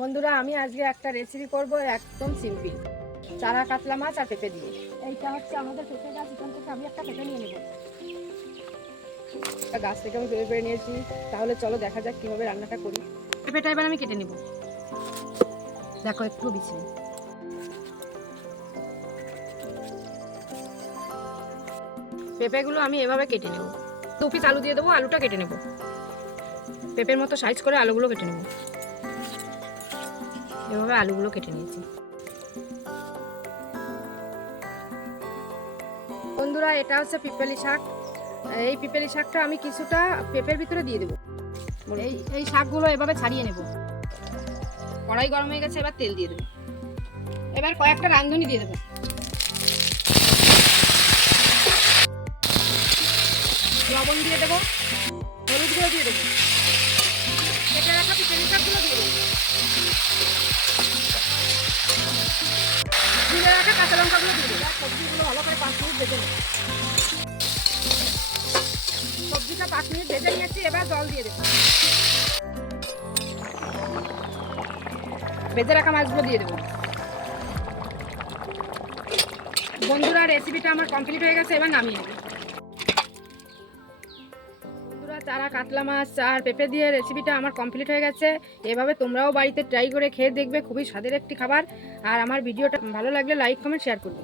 বন্ধুরা, আমি আজকে একটা রেসিপি করব একদম সিম্পল, চারা কাতলা মাছ আর পেঁপে দিয়ে। এইটা হচ্ছে আমাদের পেঁপে গাছ, এখান থেকে আমি একটা পেঁপে নিয়ে নেব। গাছ থেকে আমি পেঁপে পেরে নিয়েছি। তাহলে চলো দেখা যাক কিভাবে রান্নাটা করি। পেঁপেটা এবার আমি কেটে নেব। দেখো একটু বিছি, পেঁপেগুলো আমি এভাবে কেটে নেব। 2 পিস আলু দিয়ে দেবো, আলুটা কেটে নেব। পেঁপের মতো সাইজ করে আলুগুলো কেটে নেব। এভাবে আলুগুলো কেটে নিয়েছি। বন্ধুরা, এটা হচ্ছে পিপলি শাক। এই পিপলি শাকটা আমি কিছুটা পেঁপের ভিতরে দিয়ে দেবো। এই শাকগুলো এভাবে ছাড়িয়ে নেব। কড়াই গরম হয়ে গেছে, এবার তেল দিয়ে দেবো। এবার কয়েকটা রাঁধুনি দিয়ে দেবো। লবণ দিয়ে দেবো, হলুদ গুঁড়ো দিয়ে দেবো, কেটে রাখা পিপলি শাকগুলো দিয়ে দেবো, তুলে রাখা কাঁচা লঙ্কাগুলো দিয়ে দেবো। সবজিগুলো ভালো করে 5 মিনিট ভেজে নেব। সবজিটা 5 মিনিট ভেজে নিয়েছি, এবার জল দিয়ে দেবো। ভেজে রাখা মাছগুলো দিয়ে দেবো। বন্ধুরা, রেসিপিটা আমার কমপ্লিট হয়ে গেছে, এবার নামিয়ে নেব। বন্ধুরা, চারা কাতলা মাছ আর পেঁপে দিয়ে রেসিপিটা আমার কমপ্লিট হয়ে গেছে। এভাবে তোমরাও বাড়িতে ট্রাই করে খেয়ে দেখবে, খুবই স্বাদের একটি খাবার। আর আমার ভিডিওটা ভালো লাগলে লাইক কমেন্ট শেয়ার করবে।